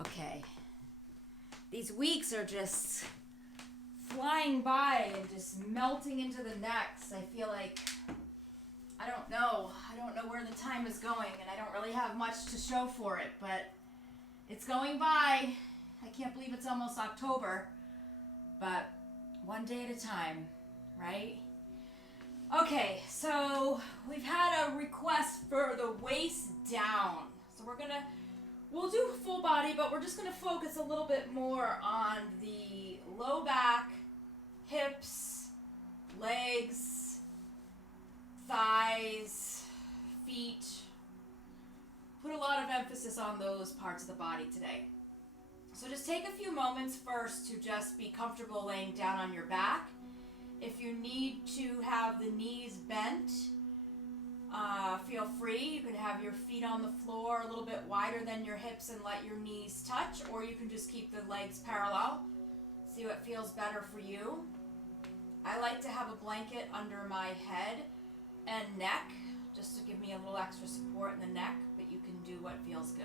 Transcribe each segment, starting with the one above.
Okay. These weeks are just flying by and just melting into the next. I feel like I don't know where the time is going, and I don't really have much to show for it, but it's going by. I can't believe it's almost October, but one day at a time, right? Okay, so we've had a request for the waist down. So we'll do full body, but we're just gonna focus a little bit more on the low back, hips, legs, thighs, feet. Put a lot of emphasis on those parts of the body today. So just take a few moments first to just be comfortable laying down on your back. If you need to have the knees bent, feel free. You can have your feet on the floor a little bit wider than your hips and let your knees touch, or you can just keep the legs parallel. See what feels better for you. I like to have a blanket under my head and neck, just to give me a little extra support in the neck, but you can do what feels good.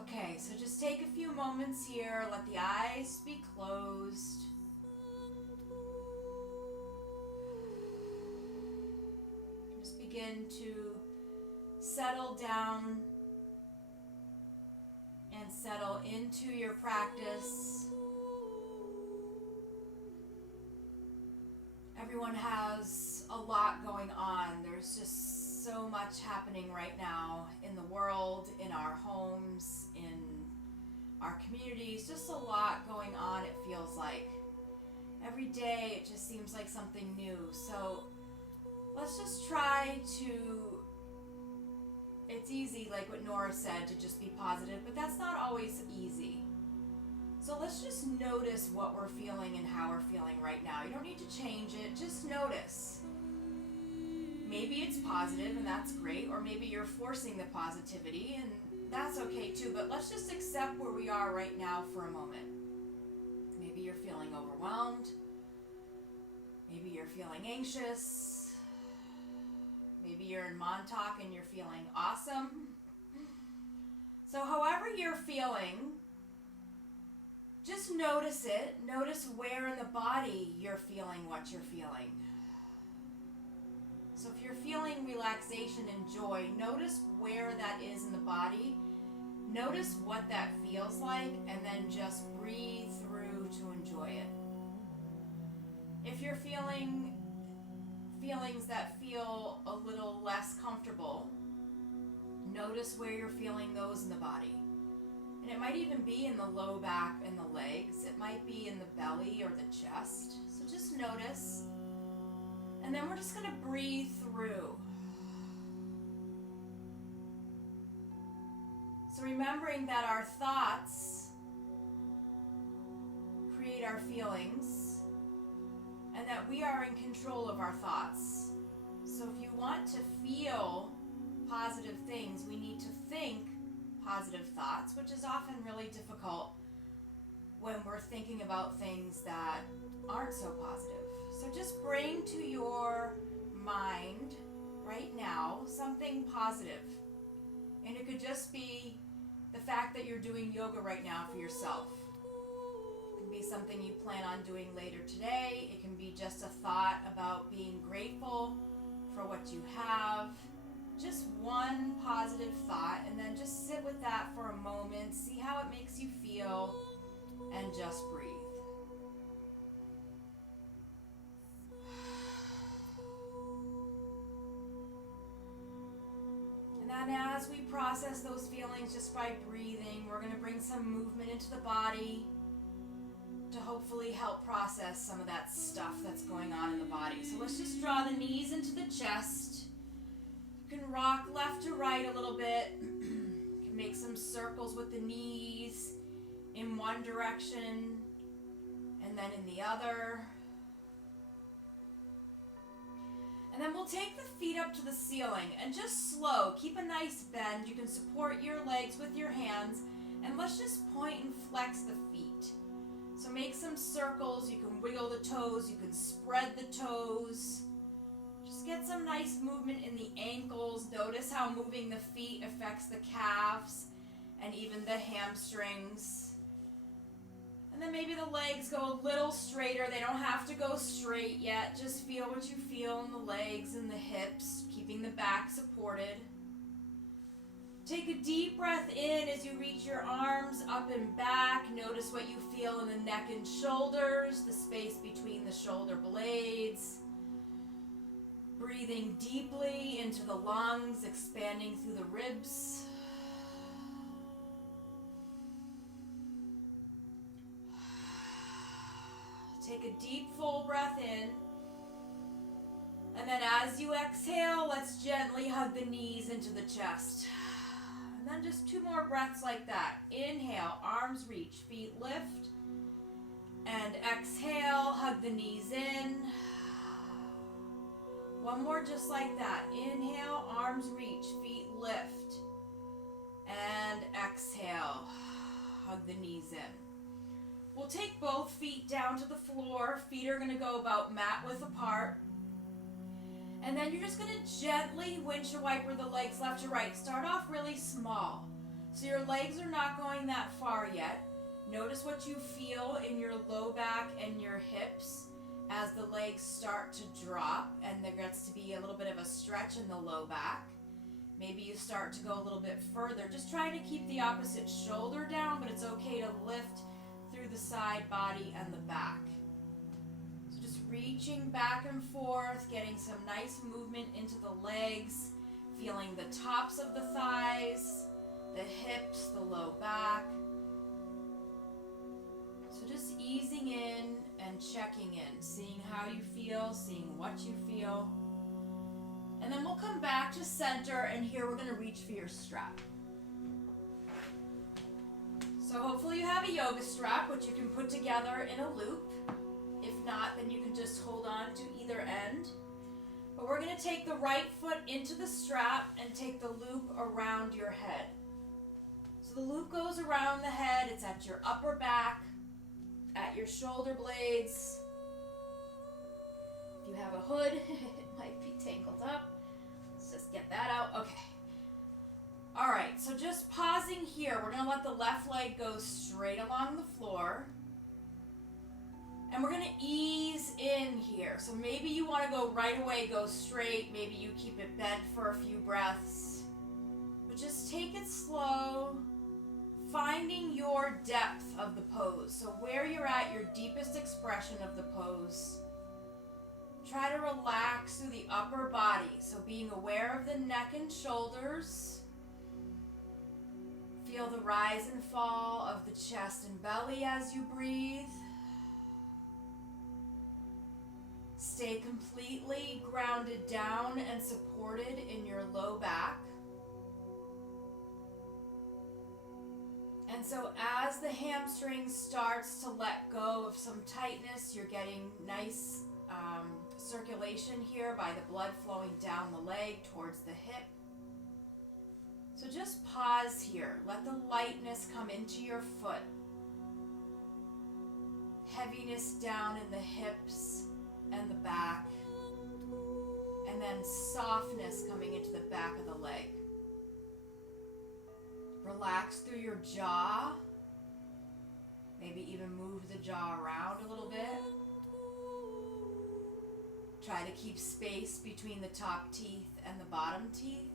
Okay, so just take a few moments here. Let the eyes be closed. Just begin to settle down and settle into your practice. Everyone has a lot going on. There's just so much happening right now in the world, in our homes, in our communities. Just a lot going on, it feels like. Every day it just seems like something new. So let's just try to, it's easy, like what Nora said, to just be positive, but that's not always easy. So let's just notice what we're feeling and how we're feeling right now. You don't need to change it, just notice. Maybe it's positive and that's great, or maybe you're forcing the positivity and that's okay too, but let's just accept where we are right now for a moment. Maybe you're feeling overwhelmed. Maybe you're feeling anxious. Maybe you're in Montauk and you're feeling awesome. So however you're feeling, just notice it. Notice where in the body you're feeling what you're feeling. So if you're feeling relaxation and joy, notice where that is in the body. Notice what that feels like, and then just breathe through to enjoy it. If you're feeling feelings that feel a little less comfortable, notice where you're feeling those in the body. And it might even be in the low back and the legs. It might be in the belly or the chest. So just notice. And then we're just going to breathe through. So remembering that our thoughts create our feelings, and that we are in control of our thoughts. So if you want to feel positive things, we need to think positive thoughts, which is often really difficult when we're thinking about things that aren't so positive. So just bring to your mind right now something positive. And it could just be the fact that you're doing yoga right now for yourself. It can be something you plan on doing later today. It can be just a thought about being grateful for what you have. Just one positive thought, and then just sit with that for a moment, see how it makes you feel, and just breathe. And then as we process those feelings just by breathing, we're going to bring some movement into the body to hopefully help process some of that stuff that's going on in the body. So let's just draw the knees into the chest. You can rock left to right a little bit. You can make some circles with the knees in one direction and then in the other. And then we'll take the feet up to the ceiling and just slow. Keep a nice bend. You can support your legs with your hands. And let's just point and flex the feet. So make some circles. You can wiggle the toes. You can spread the toes. Just get some nice movement in the ankles. Notice how moving the feet affects the calves and even the hamstrings. And then maybe the legs go a little straighter. They don't have to go straight yet. Just feel what you feel in the legs and the hips, keeping the back supported. Take a deep breath in as you reach your arms up and back. Notice what you feel in the neck and shoulders, the space between the shoulder blades. Breathing deeply into the lungs, expanding through the ribs. Take a deep full breath in. And then as you exhale, let's gently hug the knees into the chest. And then just 2 more breaths like that. Inhale, arms reach, feet lift. And exhale, hug the knees in. 1 more just like that. Inhale, arms reach, feet lift. And exhale, hug the knees in. We'll take both feet down to the floor. Feet are going to go about mat width apart. And then you're just going to gently windshield wiper the legs left to right. Start off really small. So your legs are not going that far yet. Notice what you feel in your low back and your hips as the legs start to drop and there gets to be a little bit of a stretch in the low back. Maybe you start to go a little bit further. Just trying to keep the opposite shoulder down, but it's okay to lift through the side body and the back. So just reaching back and forth, getting some nice movement into the legs, feeling the tops of the thighs, the hips, the low back. So just easing in and checking in, seeing how you feel, seeing what you feel. And then we'll come back to center, and here we're going to reach for your strap. So hopefully you have a yoga strap, which you can put together in a loop. If not, then you can just hold on to either end. But we're going to take the right foot into the strap and take the loop around your head. So the loop goes around the head. It's at your upper back, at your shoulder blades. If you have a hood, it might be tangled up. Let's just get that out. Okay. All right, so just pausing here. We're going to let the left leg go straight along the floor. And we're going to ease in here. So maybe you want to go right away, go straight. Maybe you keep it bent for a few breaths. But just take it slow, finding your depth of the pose. So where you're at, your deepest expression of the pose. Try to relax through the upper body. So being aware of the neck and shoulders. Feel the rise and fall of the chest and belly as you breathe. Stay completely grounded down and supported in your low back. And so as the hamstring starts to let go of some tightness, you're getting nice circulation here by the blood flowing down the leg towards the hip. So just pause here. Let the lightness come into your foot. Heaviness down in the hips and the back. And then softness coming into the back of the leg. Relax through your jaw. Maybe even move the jaw around a little bit. Try to keep space between the top teeth and the bottom teeth.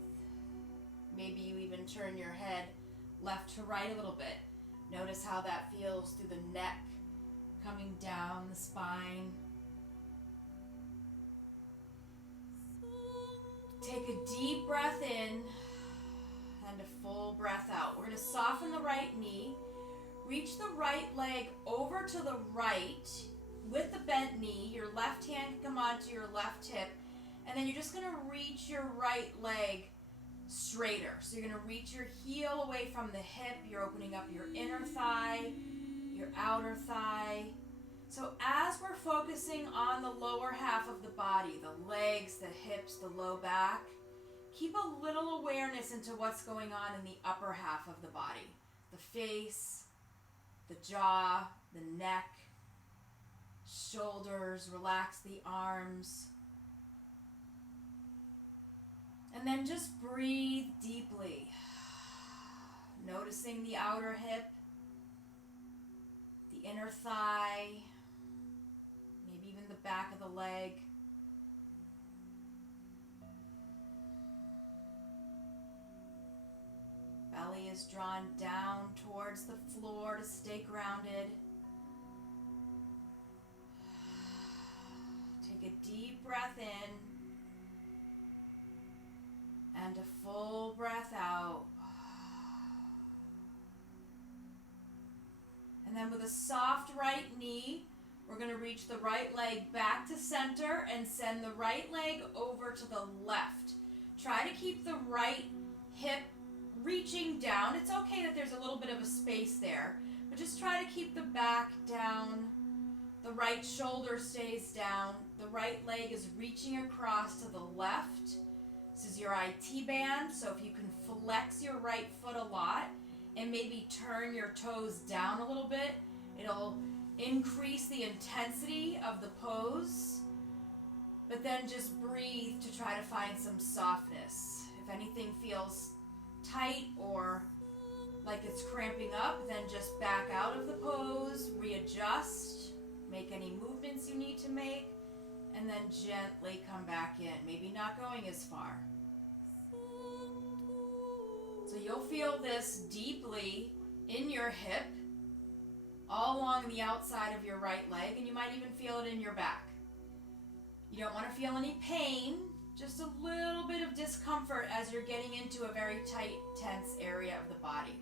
Maybe you even turn your head left to right a little bit. Notice how that feels through the neck, coming down the spine. Take a deep breath in and a full breath out. We're going to soften the right knee. Reach the right leg over to the right with the bent knee. Your left hand can come onto your left hip. And then you're just going to reach your right leg straighter. So you're going to reach your heel away from the hip. You're opening up your inner thigh, your outer thigh. So as we're focusing on the lower half of the body, the legs, the hips, the low back, keep a little awareness into what's going on in the upper half of the body. The face, the jaw, the neck, shoulders, relax the arms. And then just breathe deeply. Noticing the outer hip, the inner thigh, maybe even the back of the leg. Belly is drawn down towards the floor to stay grounded. Take a deep breath in and a full breath out. And then with a soft right knee, we're going to reach the right leg back to center and send the right leg over to the left. Try to keep the right hip reaching down. It's okay that there's a little bit of a space there, but just try to keep the back down. The right shoulder stays down. The right leg is reaching across to the left. This is your IT band, so if you can flex your right foot a lot and maybe turn your toes down a little bit, it'll increase the intensity of the pose. But then just breathe to try to find some softness. If anything feels tight or like it's cramping up, then just back out of the pose, readjust, make any movements you need to make, and then gently come back in, maybe not going as far. So you'll feel this deeply in your hip, all along the outside of your right leg, and you might even feel it in your back. You don't want to feel any pain, just a little bit of discomfort as you're getting into a very tight, tense area of the body.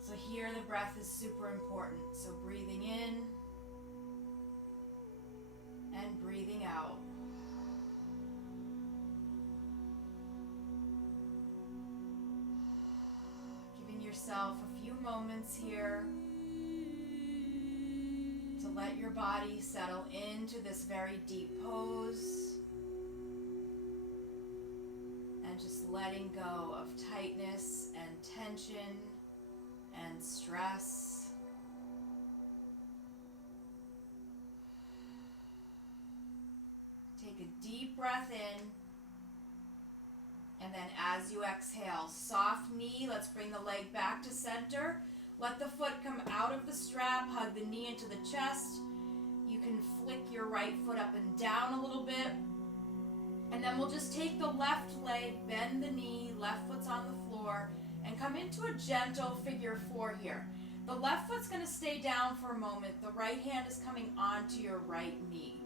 So here the breath is super important. So breathing in and breathing out. Giving yourself a few moments here to let your body settle into this very deep pose. And just letting go of tightness and tension and stress. Take a deep breath in, and then as you exhale, soft knee, let's bring the leg back to center. Let the foot come out of the strap, hug the knee into the chest. You can flick your right foot up and down a little bit. And then we'll just take the left leg, bend the knee, left foot's on the floor, and come into a gentle figure four here. The left foot's going to stay down for a moment. The right hand is coming onto your right knee.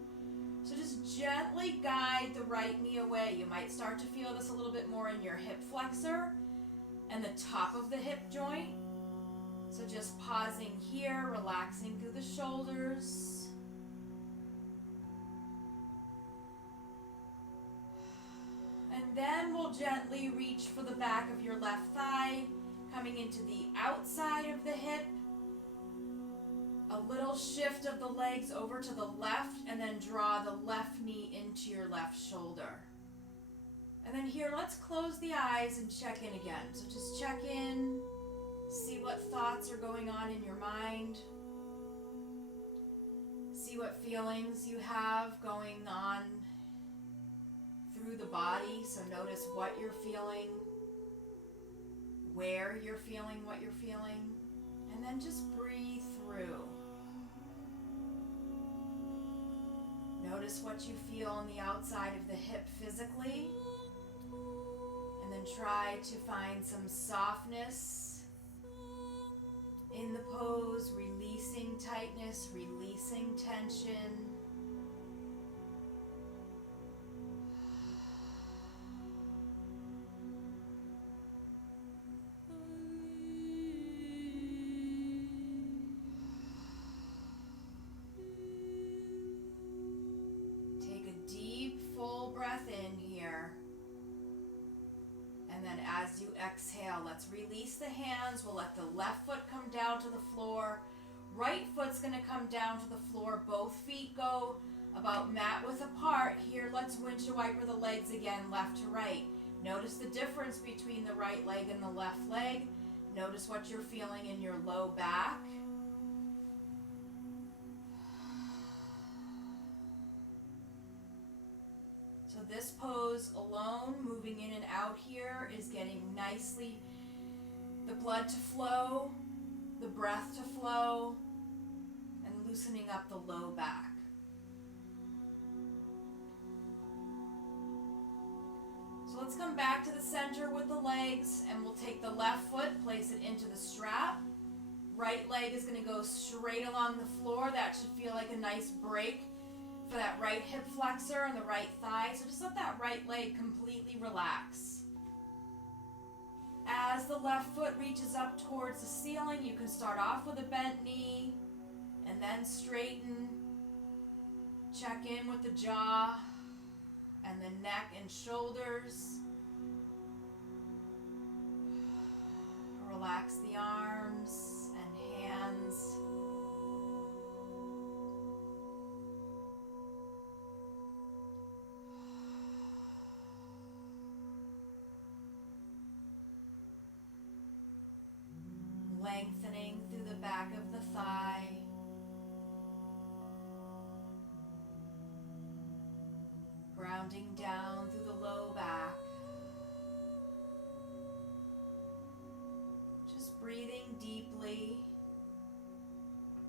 So just gently guide the right knee away. You might start to feel this a little bit more in your hip flexor and the top of the hip joint. So just pausing here, relaxing through the shoulders. And then we'll gently reach for the back of your left thigh, coming into the outside of the hip. A little shift of the legs over to the left, and then draw the left knee into your left shoulder. And then here, let's close the eyes and check in again. So just check in, see what thoughts are going on in your mind. See what feelings you have going on through the body. So notice what you're feeling, where you're feeling what you're feeling, and then just breathe through. Notice what you feel on the outside of the hip physically, and then try to find some softness in the pose, releasing tightness, releasing tension. As you exhale, let's release the hands. We'll let the left foot come down to the floor. Right foot's going to come down to the floor. Both feet go about mat width apart. Here, let's windshield wiper the legs again, left to right. Notice the difference between the right leg and the left leg. Notice what you're feeling in your low back. So So this pose alone, moving in and out here, is getting nicely the blood to flow, the breath to flow, and loosening up the low back. So let's come back to the center with the legs, and we'll take the left foot, place it into the strap. Right leg is going to go straight along the floor. That should feel like a nice break for that right hip flexor and the right thigh. So just let that right leg completely relax. As the left foot reaches up towards the ceiling, you can start off with a bent knee and then straighten. Check in with the jaw and the neck and shoulders. Relax the arms and hands. Lengthening through the back of the thigh. Grounding down through the low back. Just breathing deeply,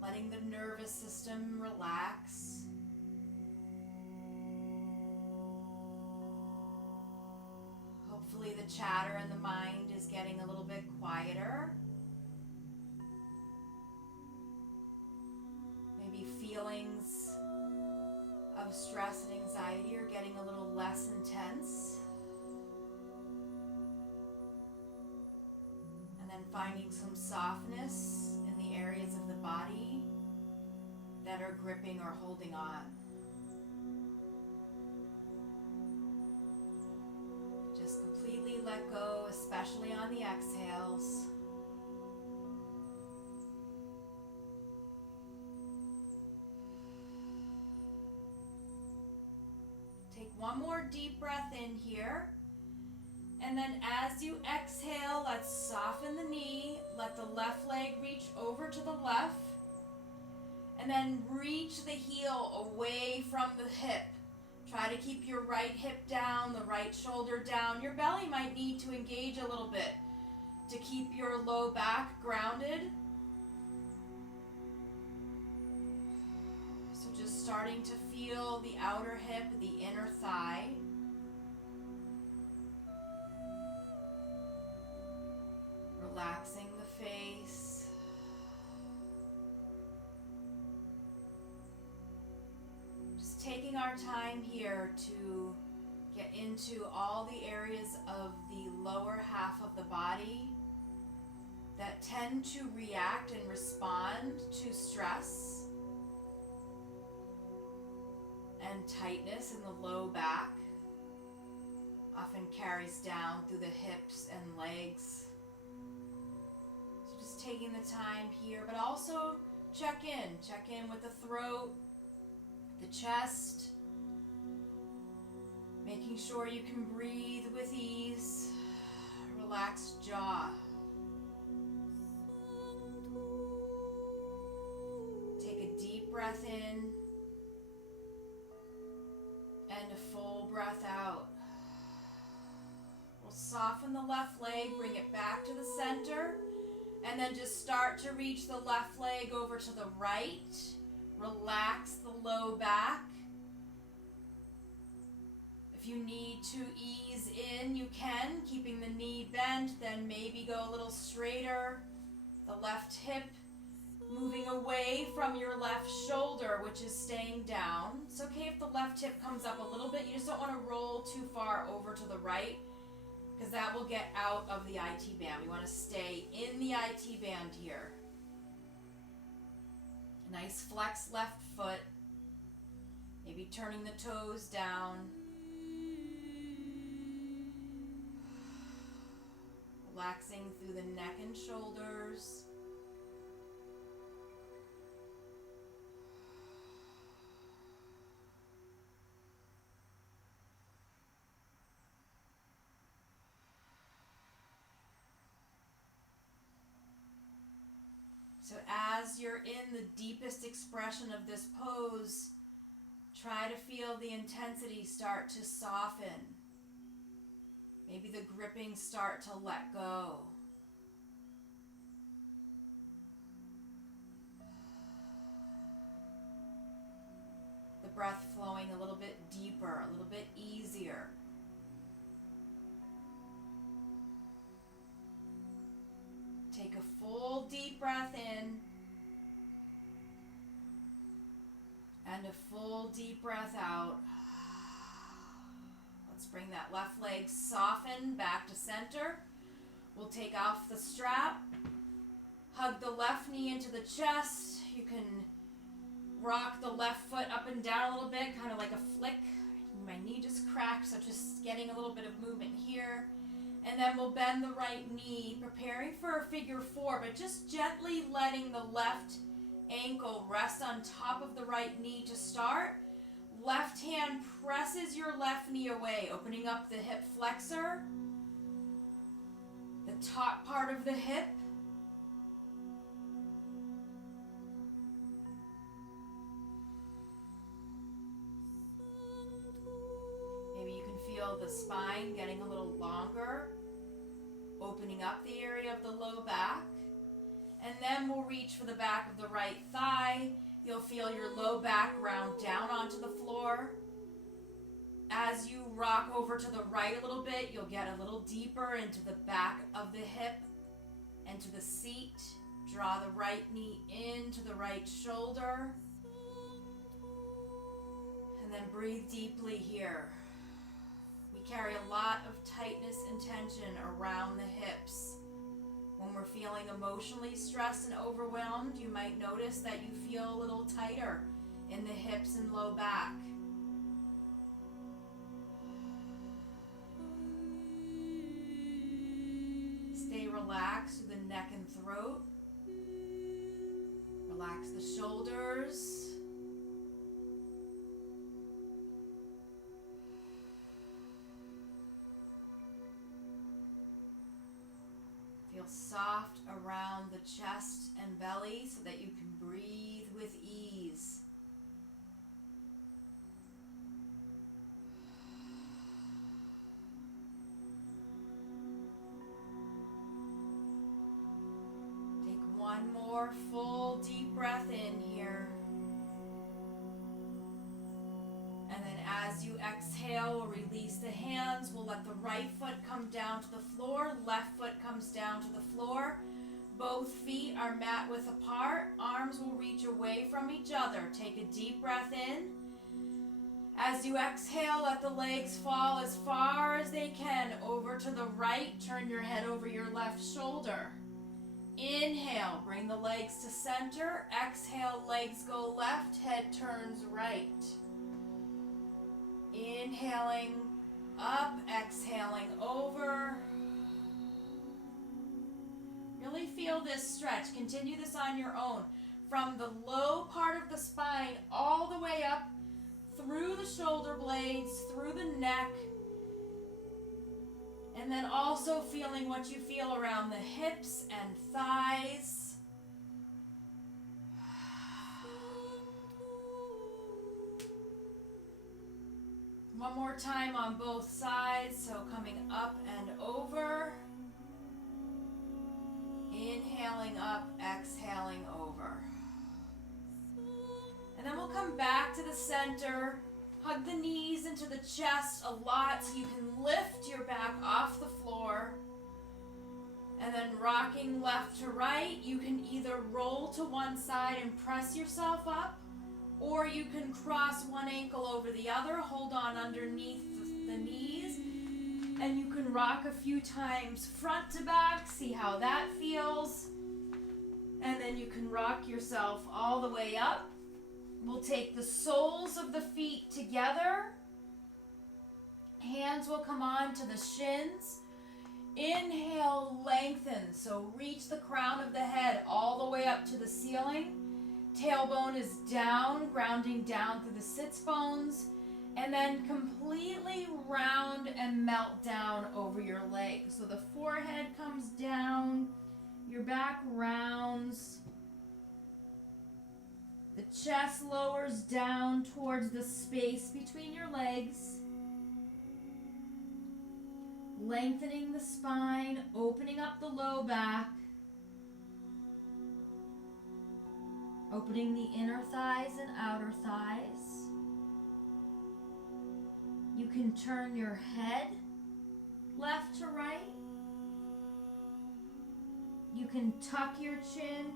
letting the nervous system relax. Hopefully the chatter in the mind is getting a little bit quieter. Maybe feelings of stress and anxiety are getting a little less intense. And then finding some softness in the areas of the body that are gripping or holding on. Just completely let go, especially on the exhales. Take one more deep breath in here. And then as you exhale, let's soften the knee. Let the left leg reach over to the left. And then reach the heel away from the hip. Try to keep your right hip down, the right shoulder down. Your belly might need to engage a little bit to keep your low back grounded. So just starting to feel the outer hip, the inner thigh. Relaxing the face. Just taking our time here to get into all the areas of the lower half of the body that tend to react and respond to stress and tightness in the low back. Often carries down through the hips and legs. Just taking the time here, but also check in with the throat, the chest, making sure you can breathe with ease, relaxed jaw. Take a deep breath in and a full breath out. We'll soften the left leg, bring it back to the center. And then just start to reach the left leg over to the right. Relax the low back. If you need to ease in, you can, keeping the knee bent, then maybe go a little straighter. The left hip moving away from your left shoulder, which is staying down. It's okay if the left hip comes up a little bit. You just don't want to roll too far over to the right, because that will get out of the IT band. We want to stay in the IT band here. Nice flex left foot. Maybe turning the toes down. Relaxing through the neck and shoulders. So as you're in the deepest expression of this pose, Try to feel the intensity start to soften. Maybe the gripping start to let go. The breath flowing a little bit deeper, a little bit easier. Take a full deep breath in and a full deep breath out. Let's bring that left leg soften back to center. We'll take off the strap. Hug the left knee into the chest. You can rock the left foot up and down a little bit, kind of like a flick. My knee just cracked, so just getting a little bit of movement here. And then we'll bend the right knee, preparing for a figure four, but just gently letting the left ankle rest on top of the right knee to start. Left hand presses your left knee away, opening up the hip flexor, the top part of the hip. Maybe you can feel the spine getting a little longer, opening up the area of the low back. And then we'll reach for the back of the right thigh. You'll feel your low back round down onto the floor. As you rock over to the right a little bit, you'll get a little deeper into the back of the hip and to the seat. Draw the right knee into the right shoulder. And then breathe deeply here. We carry a lot of tightness and tension around the hips. When we're feeling emotionally stressed and overwhelmed, you might notice that you feel a little tighter in the hips and low back. Stay relaxed through the neck and throat. Relax the shoulders. Feel soft around the chest and belly so that you can breathe with ease. Take one more full deep breath in here. And then as you exhale, we'll release the hands. We'll let the right foot come down to the floor. Left foot comes down to the floor. Both feet are mat width apart. Arms will reach away from each other. Take a deep breath in. As you exhale, let the legs fall as far as they can over to the right. Turn your head over your left shoulder. Inhale, bring the legs to center. Exhale, legs go left, head turns right. Inhaling up, exhaling over. Really feel this stretch. Continue this on your own. From the low part of the spine all the way up through the shoulder blades, through the neck. And then also feeling what you feel around the hips and thighs. One more time on both sides, so coming up and over. Inhaling up, exhaling over. And then we'll come back to the center. Hug the knees into the chest a lot so you can lift your back off the floor. And then rocking left to right, you can either roll to one side and press yourself up, or you can cross one ankle over the other, hold on underneath the knees, and you can rock a few times front to back, see how that feels. And then you can rock yourself all the way up. We'll take the soles of the feet together. Hands will come on to the shins. Inhale, lengthen, so reach the crown of the head all the way up to the ceiling. Tailbone is down, grounding down through the sits bones, and then completely round and melt down over your legs. So the forehead comes down, your back rounds, The chest lowers down towards the space between your legs. Lengthening the spine, opening up the low back. Opening the inner thighs and outer thighs. You can turn your head left to right. You can tuck your chin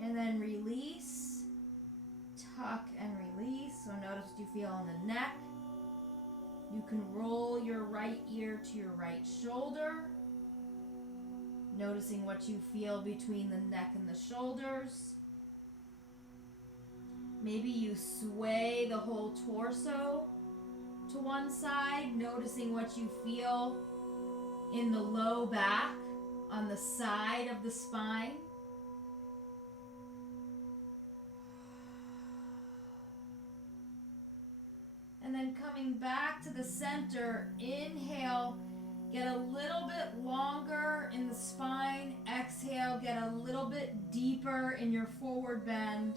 and then release. Tuck and release. So notice what you feel in the neck. You can roll your right ear to your right shoulder. Noticing what you feel between the neck and the shoulders. Maybe you sway the whole torso to one side, noticing what you feel in the low back on the side of the spine. And then coming back to the center, inhale, get a little bit longer in the spine. Exhale, get a little bit deeper in your forward bend.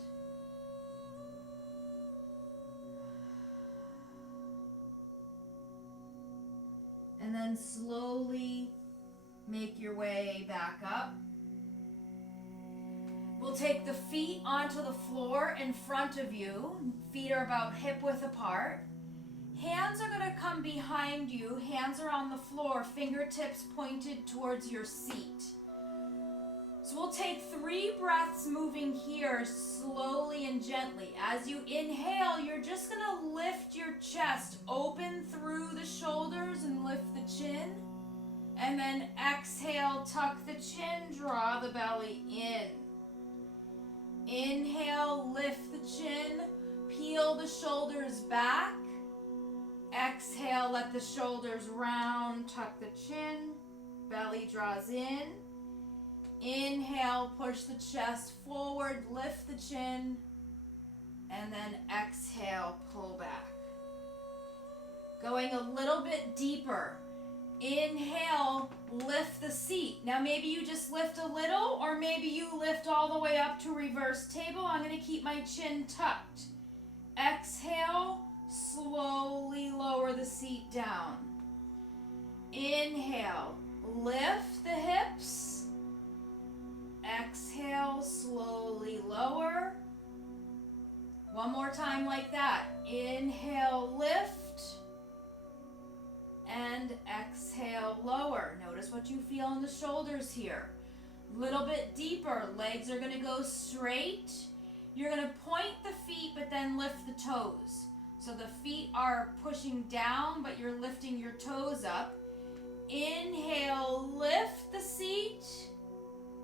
And then slowly make your way back up. We'll take the feet onto the floor in front of you. Feet are about hip width apart. Hands are going to come behind you. Hands are on the floor, fingertips pointed towards your seat. So we'll take 3 breaths moving here slowly and gently. As you inhale, you're just going to lift your chest open through the shoulders and lift the chin. And then exhale, tuck the chin, draw the belly in. Inhale, lift the chin, peel the shoulders back. Exhale, let the shoulders round, tuck the chin, belly draws in. Inhale, push the chest forward, lift the chin, and then exhale, pull back. Going a little bit deeper. Inhale, lift the seat. Now maybe you just lift a little, or maybe you lift all the way up to reverse table. I'm going to keep my chin tucked. Exhale, slowly lower the seat down. Inhale, lift the hips. Exhale, slowly lower. One more time like that. Inhale, lift. And exhale, lower. Notice what you feel in the shoulders here. Little bit deeper. Legs are going to go straight. You're going to point the feet, but then lift the toes. So the feet are pushing down, but you're lifting your toes up. Inhale, lift the seat.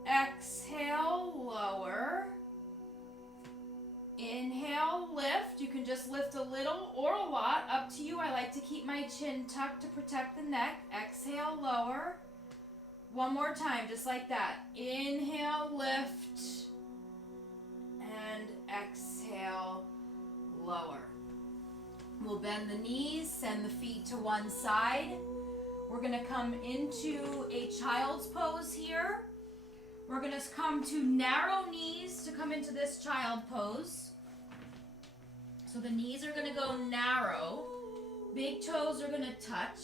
Exhale, lower. Inhale, lift. You can just lift a little or a lot, up to you. I like to keep my chin tucked to protect the neck. Exhale, lower. One more time, just like that. Inhale, lift. And exhale, lower. We'll bend the knees, send the feet to one side. We're going to come into a child's pose here. We're going to come to narrow knees to come into this child pose. So the knees are going to go narrow. Big toes are going to touch.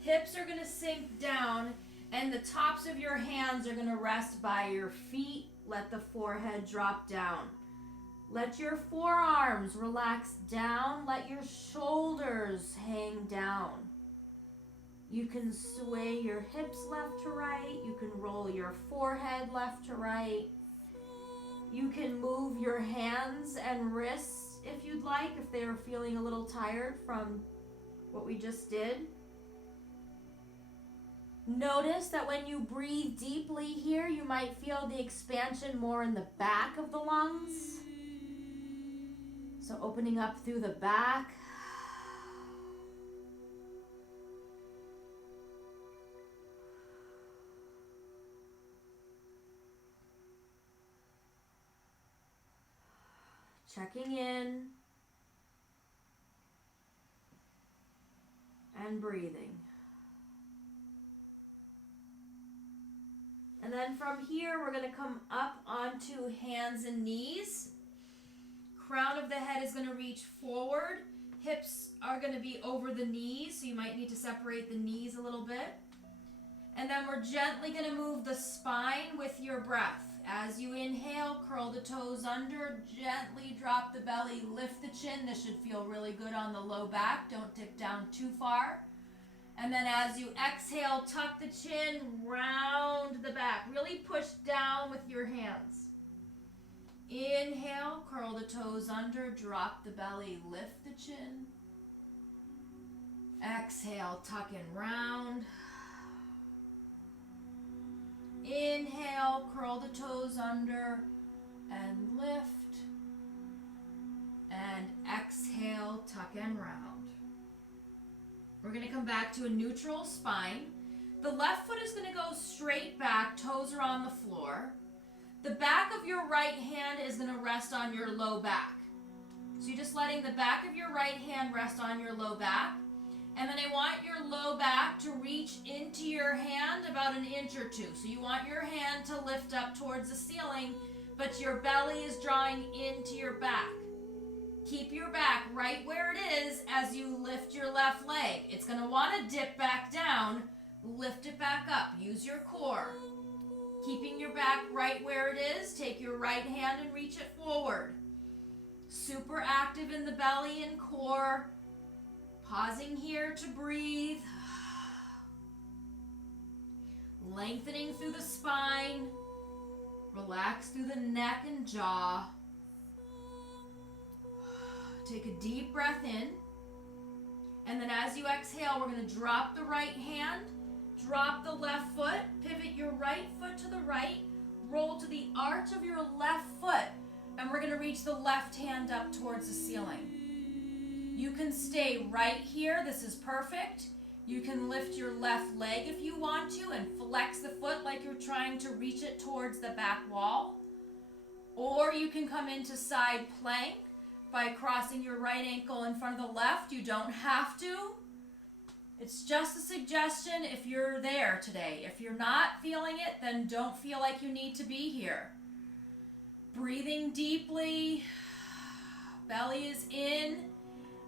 Hips are going to sink down. And the tops of your hands are going to rest by your feet. Let the forehead drop down. Let your forearms relax down. Let your shoulders hang down. You can sway your hips left to right. You can roll your forehead left to right. You can move your hands and wrists if you'd like, if they're feeling a little tired from what we just did. Notice that when you breathe deeply here, you might feel the expansion more in the back of the lungs. So opening up through the back. Checking in and breathing. And then from here, we're going to come up onto hands and knees. crown of the head is going to reach forward. Hips are going to be over the knees, so you might need to separate the knees a little bit. And then we're gently going to move the spine with your breath. As you inhale, curl the toes under, gently drop the belly, lift the chin. This should feel really good on the low back. Don't dip down too far. And then as you exhale, tuck the chin, round the back. Really push down with your hands. Inhale, curl the toes under, drop the belly, lift the chin. Exhale, tuck and round. Inhale, curl the toes under and lift. And exhale, tuck and round. We're going to come back to a neutral spine. The left foot is going to go straight back, toes are on the floor. The back of your right hand is going to rest on your low back. So you're just letting the back of your right hand rest on your low back. And then I want your low back to reach into your hand about an inch or two. So you want your hand to lift up towards the ceiling, but your belly is drawing into your back. Keep your back right where it is as you lift your left leg. It's going to want to dip back down. Lift it back up. Use your core. Keeping your back right where it is, take your right hand and reach it forward. Super active in the belly and core. Pausing here to breathe. Lengthening through the spine. Relax through the neck and jaw. Take a deep breath in. And then as you exhale, we're going to drop the right hand. Drop the left foot. Pivot your right foot to the right. Roll to the arch of your left foot. And we're going to reach the left hand up towards the ceiling. You can stay right here. This is perfect. You can lift your left leg if you want to and flex the foot like you're trying to reach it towards the back wall. Or you can come into side plank by crossing your right ankle in front of the left. You don't have to. It's just a suggestion if you're there today. If you're not feeling it, then don't feel like you need to be here. Breathing deeply. Belly is in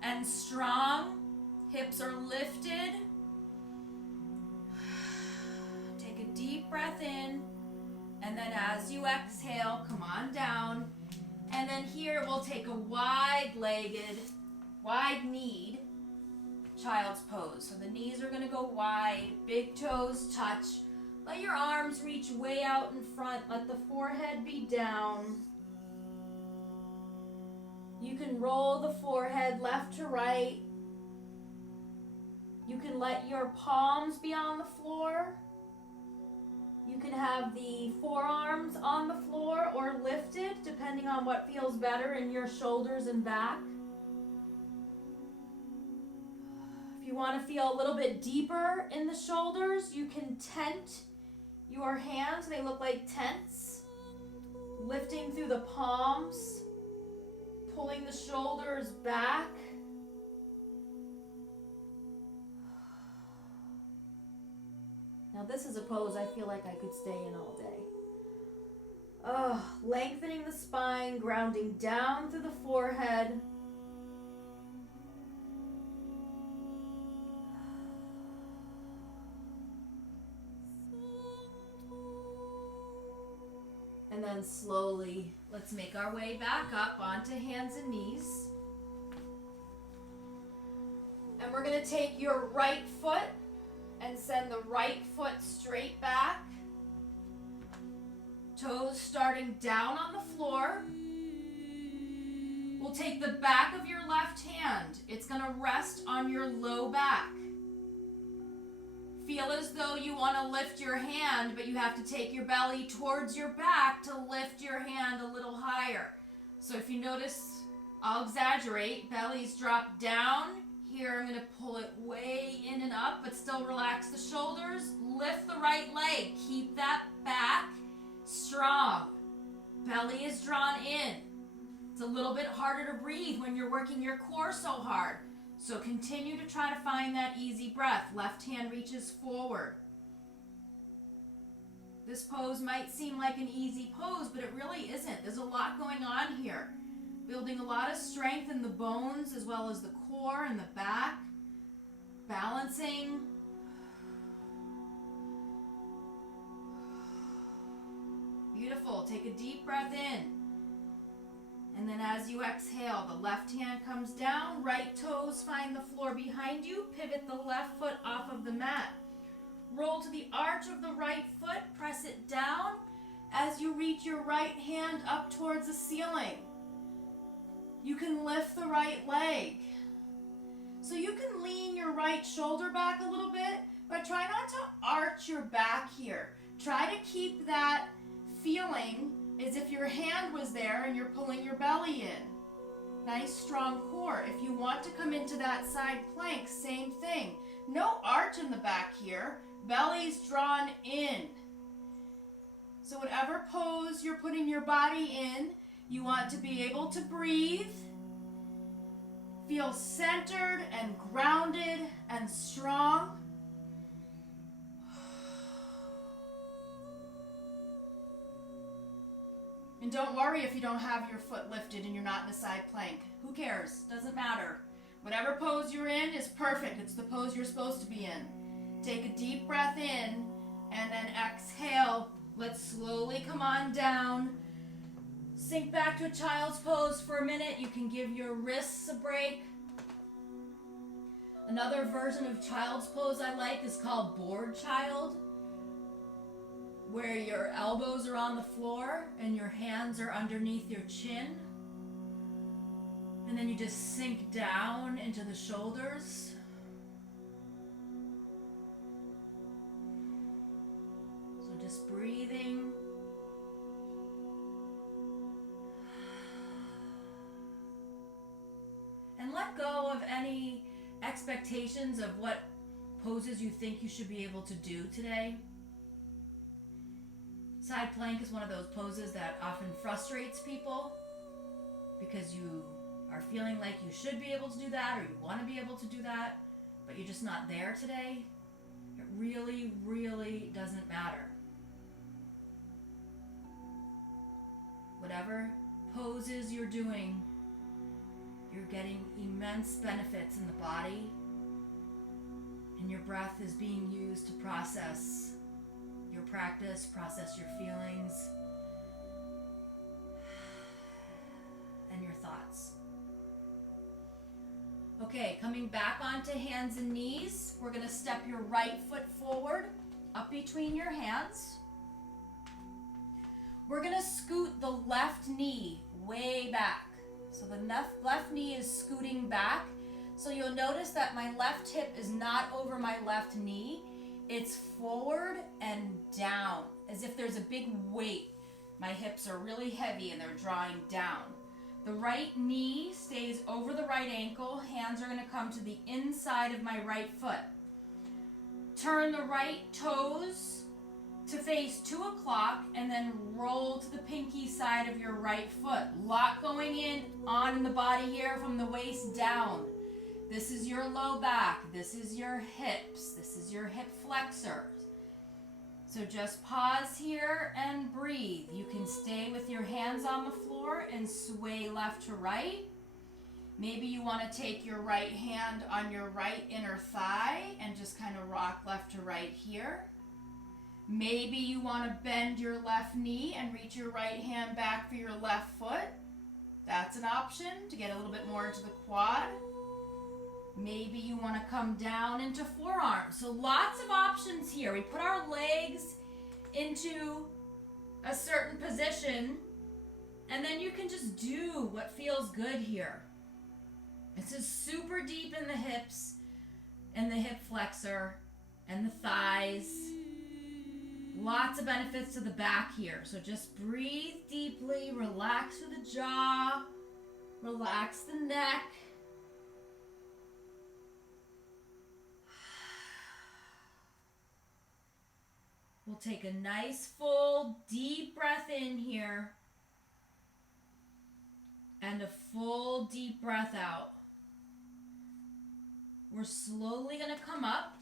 and strong. Hips are lifted. Take a deep breath in. And then as you exhale, come on down. And then here we'll take a wide-legged, wide-kneed child's pose. So the knees are going to go wide. Big toes touch. Let your arms reach way out in front. Let the forehead be down. You can roll the forehead left to right. You can let your palms be on the floor. You can have the forearms on the floor or lifted, depending on what feels better in your shoulders and back. If you want to feel a little bit deeper in the shoulders, you can tent your hands. They look like tents. Lifting through the palms. Pulling the shoulders back. Now this is a pose I feel like I could stay in all day. Lengthening the spine, grounding down through the forehead. And then slowly, let's make our way back up onto hands and knees. And we're going to take your right foot and send the right foot straight back. Toes starting down on the floor. We'll take the back of your left hand. It's going to rest on your low back. Feel as though you want to lift your hand, but you have to take your belly towards your back to lift your hand a little higher. So if you notice, I'll exaggerate. Belly's dropped down. Here I'm going to pull it way in and up, but still relax the shoulders. Lift the right leg. Keep that back strong. Belly is drawn in. It's a little bit harder to breathe when you're working your core so hard. So continue to try to find that easy breath. Left hand reaches forward. This pose might seem like an easy pose, but it really isn't. There's a lot going on here building a lot of strength in the bones as well as the core and the back. Balancing. Beautiful. Take a deep breath in. And then as you exhale, the left hand comes down, right toes find the floor behind you, pivot the left foot off of the mat. Roll to the arch of the right foot, press it down as you reach your right hand up towards the ceiling. You can lift the right leg. So you can lean your right shoulder back a little bit, but try not to arch your back here. Try to keep that feeling as if your hand was there and you're pulling your belly in. Nice strong core. If you want to come into that side plank, same thing. No arch in the back here. Belly's drawn in. So whatever pose you're putting your body in, you want to be able to breathe. Feel centered and grounded and strong. And don't worry if you don't have your foot lifted and you're not in a side plank. Who cares? Doesn't matter. Whatever pose you're in is perfect. It's the pose you're supposed to be in. Take a deep breath in and then exhale. Let's slowly come on down. Sink back to a child's pose for a minute. You can give your wrists a break. Another version of child's pose I like is called bored child, where your elbows are on the floor and your hands are underneath your chin. And then you just sink down into the shoulders. So just breathing. And let go of any expectations of what poses you think you should be able to do today. Side plank is one of those poses that often frustrates people because you are feeling like you should be able to do that or you want to be able to do that, but you're just not there today. It really, really doesn't matter. Whatever poses you're doing, you're getting immense benefits in the body, and your breath is being used to process your practice, process your feelings, and your thoughts. Okay, coming back onto hands and knees, we're going to step your right foot forward, up between your hands. We're going to scoot the left knee way back. So the left knee is scooting back. So you'll notice that my left hip is not over my left knee. It's forward and down, as if there's a big weight. My hips are really heavy and they're drawing down. The right knee stays over the right ankle. Hands are going to come to the inside of my right foot. Turn the right toes to face 2 o'clock and then roll to the pinky side of your right foot. Lot going on in the body here from the waist down. This is your low back. This is your hips. This is your hip flexors. So just pause here and breathe. You can stay with your hands on the floor and sway left to right. Maybe you want to take your right hand on your right inner thigh and just kind of rock left to right here. Maybe you want to bend your left knee and reach your right hand back for your left foot. That's an option to get a little bit more into the quad. Maybe you want to come down into forearms. So lots of options here. We put our legs into a certain position, and then you can just do what feels good here. This is super deep in the hips and the hip flexor and the thighs. Lots of benefits to the back here. So just breathe deeply, relax through the jaw, relax the neck. We'll take a nice full deep breath in here and a full deep breath out. We're slowly going to come up.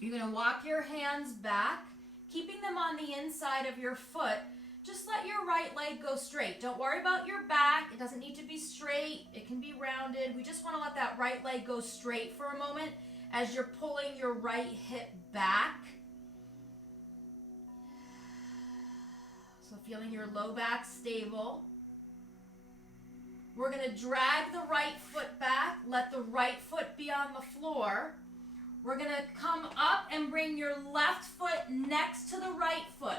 You're going to walk your hands back, keeping them on the inside of your foot. just let your right leg go straight. Don't worry about your back. It doesn't need to be straight. It can be rounded. We just want to let that right leg go straight for a moment as you're pulling your right hip back. So feeling your low back stable. We're going to drag the right foot back. Let the right foot be on the floor. We're going to come up and bring your left foot next to the right foot.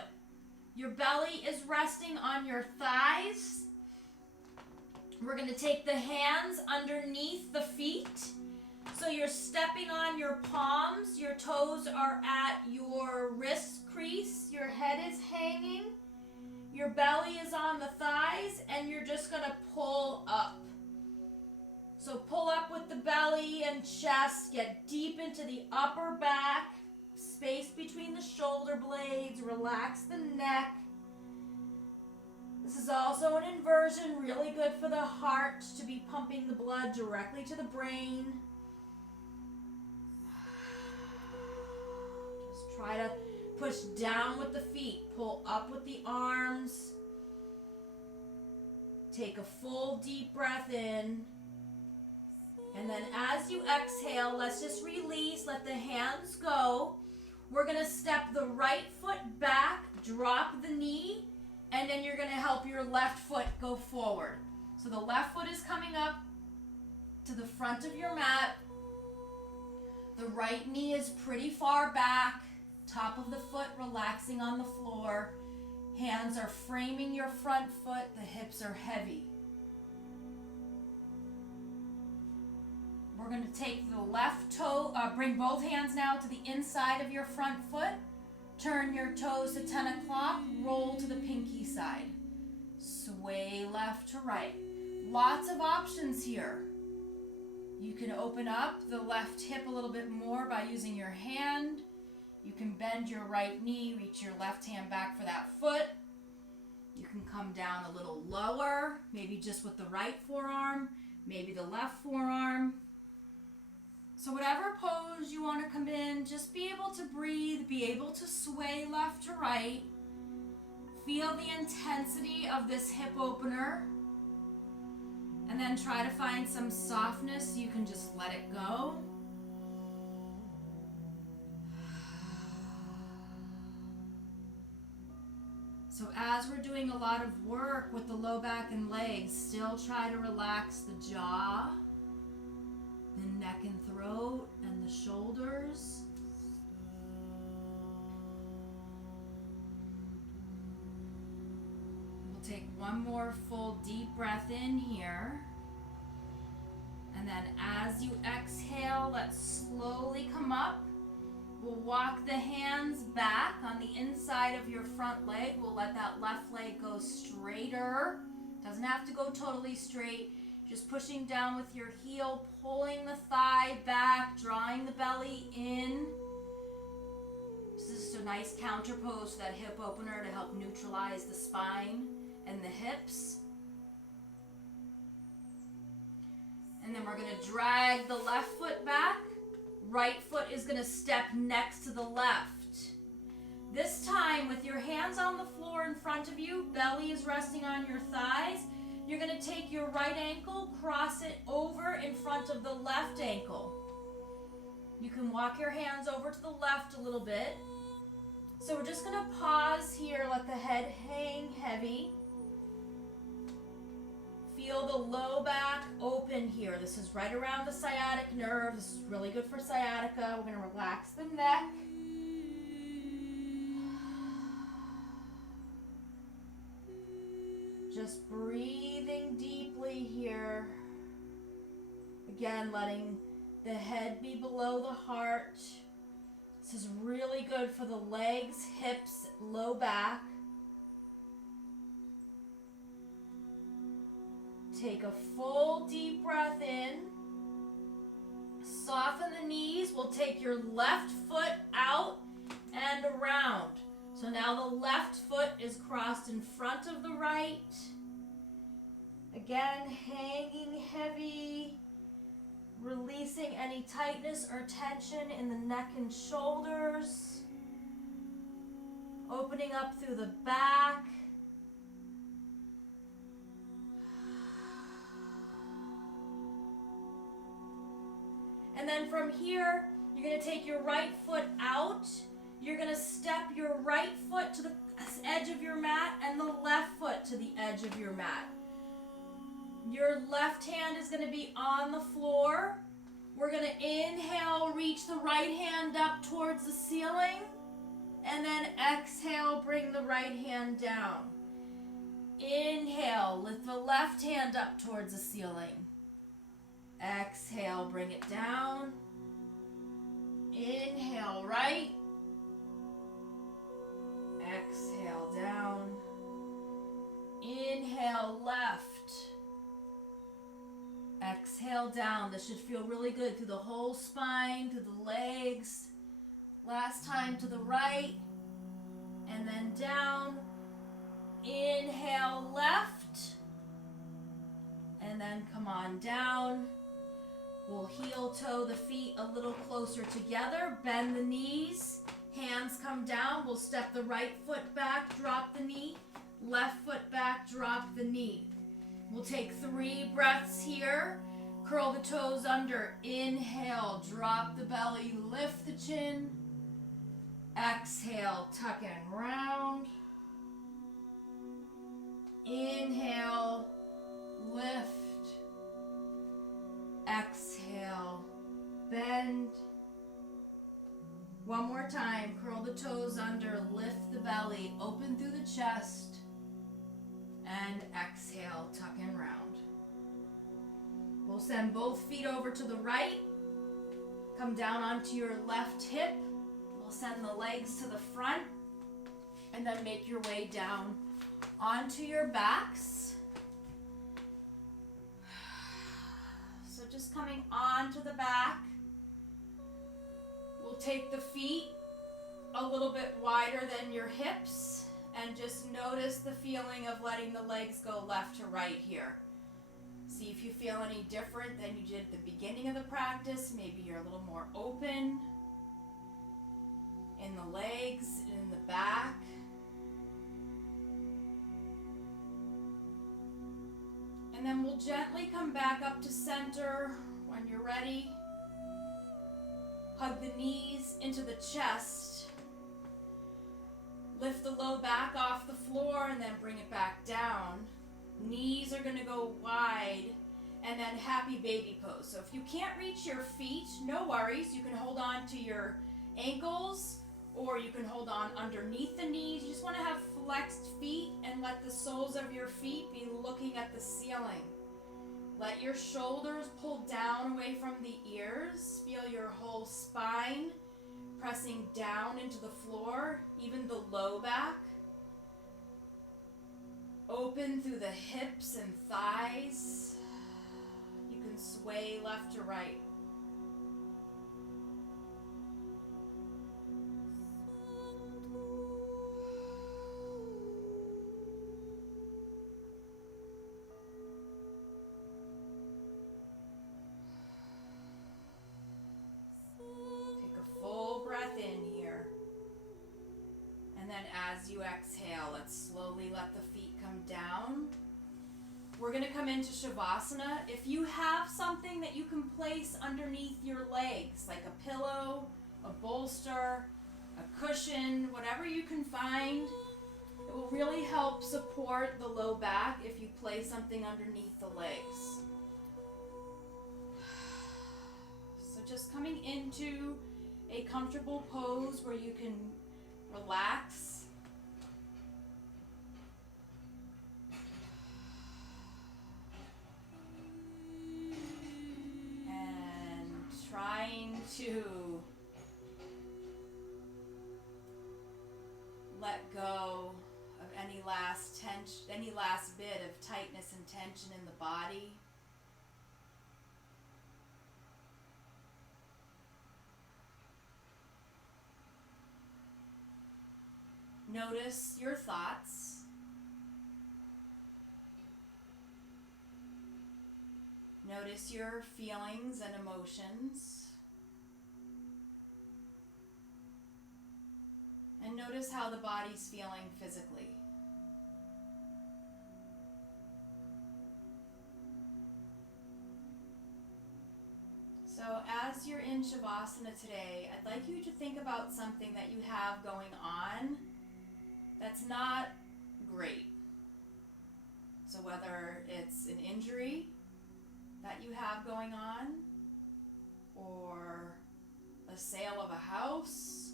Your belly is resting on your thighs. We're going to take the hands underneath the feet. So you're stepping on your palms. Your toes are at your wrist crease. Your head is hanging. Your belly is on the thighs, and you're just going to pull up. So pull up with the belly and chest. Get deep into the upper back. Space between the shoulder blades. Relax the neck. This is also an inversion. Really good for the heart to be pumping the blood directly to the brain. Just try to push down with the feet. Pull up with the arms. Take a full deep breath in. And then as you exhale, let's just release. Let the hands go. We're going to step the right foot back. Drop the knee. And then you're going to help your left foot go forward. So the left foot is coming up to the front of your mat. The right knee is pretty far back. Top of the foot relaxing on the floor. Hands are framing your front foot. The hips are heavy. We're going to take the left toe, bring both hands now to the inside of your front foot. Turn your toes to 10 o'clock. Roll to the pinky side. Sway left to right. Lots of options here. You can open up the left hip a little bit more by using your hand. You can bend your right knee, reach your left hand back for that foot. You can come down a little lower, maybe just with the right forearm, maybe the left forearm. So whatever pose you want to come in, just be able to breathe, be able to sway left to right. Feel the intensity of this hip opener. And then try to find some softness. You can just let it go. So as we're doing a lot of work with the low back and legs, still try to relax the jaw, the neck and throat, and the shoulders. We'll take one more full deep breath in here. And then as you exhale, let's slowly come up. We'll walk the hands back on the inside of your front leg. We'll let that left leg go straighter. Doesn't have to go totally straight. Just pushing down with your heel, pulling the thigh back, drawing the belly in. This is just a nice counter pose to that hip opener to help neutralize the spine and the hips. And then we're going to drag the left foot back. Right foot is going to step next to the left. This time with your hands on the floor in front of you, belly is resting on your thighs. You're going to take your right ankle, cross it over in front of the left ankle. You can walk your hands over to the left a little bit. So we're just going to pause here, let the head hang heavy. Feel the low back open here. This is right around the sciatic nerve. This is really good for sciatica. We're going to relax the neck. Just breathing deeply here. Again, letting the head be below the heart. This is really good for the legs, hips, low back. Take a full deep breath in. Soften the knees. We'll take your left foot out and around. So now the left foot is crossed in front of the right. Again, hanging heavy. Releasing any tightness or tension in the neck and shoulders. Opening up through the back. And then from here, you're going to take your right foot out. You're going to step your right foot to the edge of your mat and the left foot to the edge of your mat. Your left hand is going to be on the floor. We're going to inhale, reach the right hand up towards the ceiling. And then exhale, bring the right hand down. Inhale, lift the left hand up towards the ceiling. Exhale, bring it down. Inhale, right. Exhale, down. Inhale, left. Exhale, down. This should feel really good through the whole spine, through the legs. Last time to the right. And then down. Inhale, left. And then come on down. We'll heel toe the feet a little closer together. Bend the knees. Hands come down. We'll step the right foot back, drop the knee. Left foot back, drop the knee. We'll take 3 breaths here. Curl the toes under. Inhale, drop the belly, lift the chin. Exhale, tuck and round. Inhale, lift. Exhale, bend. One more time, curl the toes under, lift the belly, open through the chest, and exhale, tuck and round. We'll send both feet over to the right, come down onto your left hip. We'll send the legs to the front, and then make your way down onto your backs. So just coming onto the back. We'll take the feet a little bit wider than your hips and just notice the feeling of letting the legs go left to right here. See if you feel any different than you did at the beginning of the practice. Maybe you're a little more open in the legs, in the back. And then we'll gently come back up to center when you're ready. Hug the knees into the chest. Lift the low back off the floor and then bring it back down. Knees are going to go wide and then happy baby pose. So if you can't reach your feet, no worries. You can hold on to your ankles or you can hold on underneath the knees. You just want to have flexed feet and let the soles of your feet be looking at the ceiling. Let your shoulders pull down away from the ears. Feel your whole spine pressing down into the floor, even the low back. Open through the hips and thighs. You can sway left to right. As you exhale, let's slowly let the feet come down. We're going to come into Shavasana. If you have something that you can place underneath your legs, like a pillow, a bolster, a cushion, whatever you can find, it will really help support the low back if you place something underneath the legs. So just coming into a comfortable pose where you can relax. Trying to let go of any last tension, any last bit of tightness and tension in the body. Notice your thoughts. Notice your feelings and emotions. And notice how the body's feeling physically. So as you're in Shavasana today, I'd like you to think about something that you have going on that's not great. So whether it's an injury that you have going on, or a sale of a house,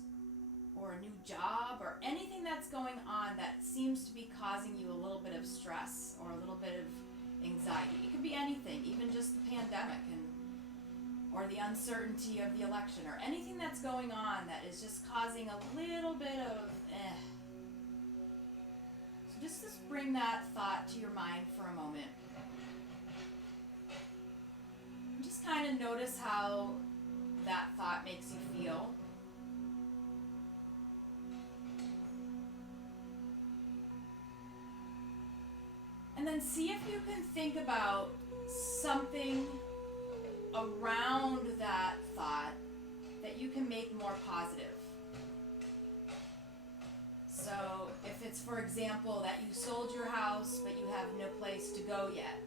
or a new job, or anything that's going on that seems to be causing you a little bit of stress or a little bit of anxiety. It could be anything, even just the pandemic or the uncertainty of the election, or anything that's going on that is just causing a little bit of So just bring that thought to your mind for a moment. And just kind of notice how that thought makes you feel. And then see if you can think about something around that thought that you can make more positive. So if it's, for example, that you sold your house but you have no place to go yet,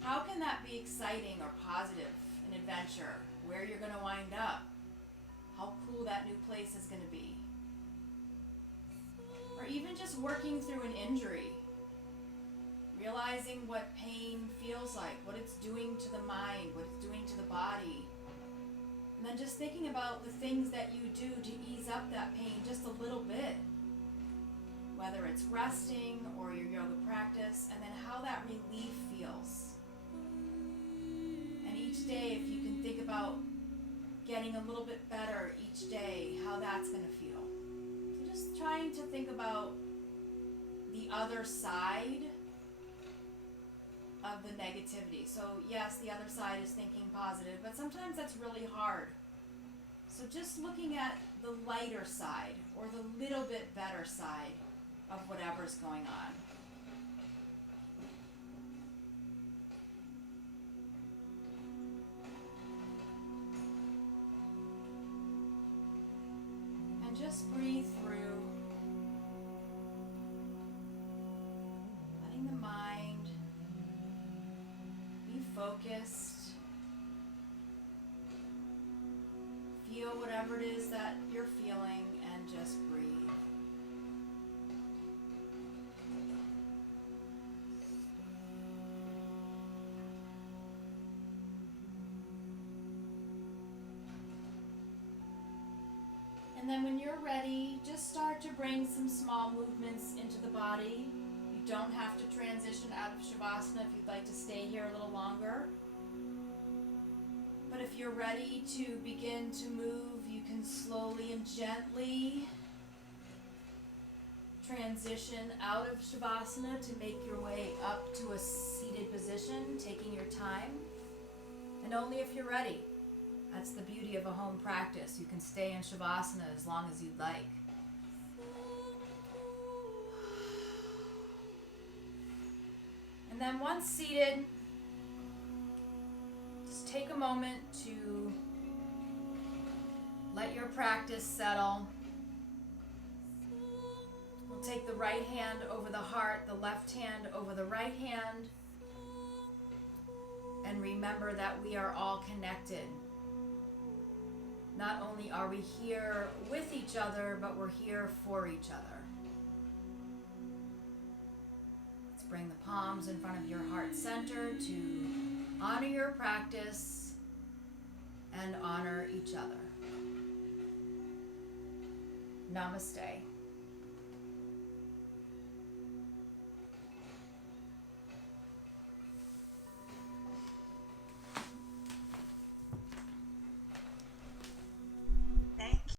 how can that be exciting or positive, an adventure, where you're going to wind up, how cool that new place is going to be? Or even just working through an injury, realizing what pain feels like, what it's doing to the mind, what it's doing to the body. And then just thinking about the things that you do to ease up that pain just a little bit. Whether it's resting or your yoga practice, and then how that relief feels. And each day, if you can think about getting a little bit better each day, how that's going to feel. So just trying to think about the other side of the negativity. So yes, the other side is thinking positive, but sometimes that's really hard. So just looking at the lighter side, or the little bit better side of whatever's going on. And just breathe through, letting the mind be focused. Feel whatever it is that you're feeling and just breathe. And then when you're ready, just start to bring some small movements into the body. You don't have to transition out of Shavasana if you'd like to stay here a little longer. But if you're ready to begin to move, you can slowly and gently transition out of Shavasana to make your way up to a seated position, taking your time. And only if you're ready. That's the beauty of a home practice. You can stay in Shavasana as long as you'd like. And then once seated, just take a moment to let your practice settle. We'll take the right hand over the heart, the left hand over the right hand. And remember that we are all connected. Not only are we here with each other, but we're here for each other. Let's bring the palms in front of your heart center to honor your practice and honor each other. Namaste.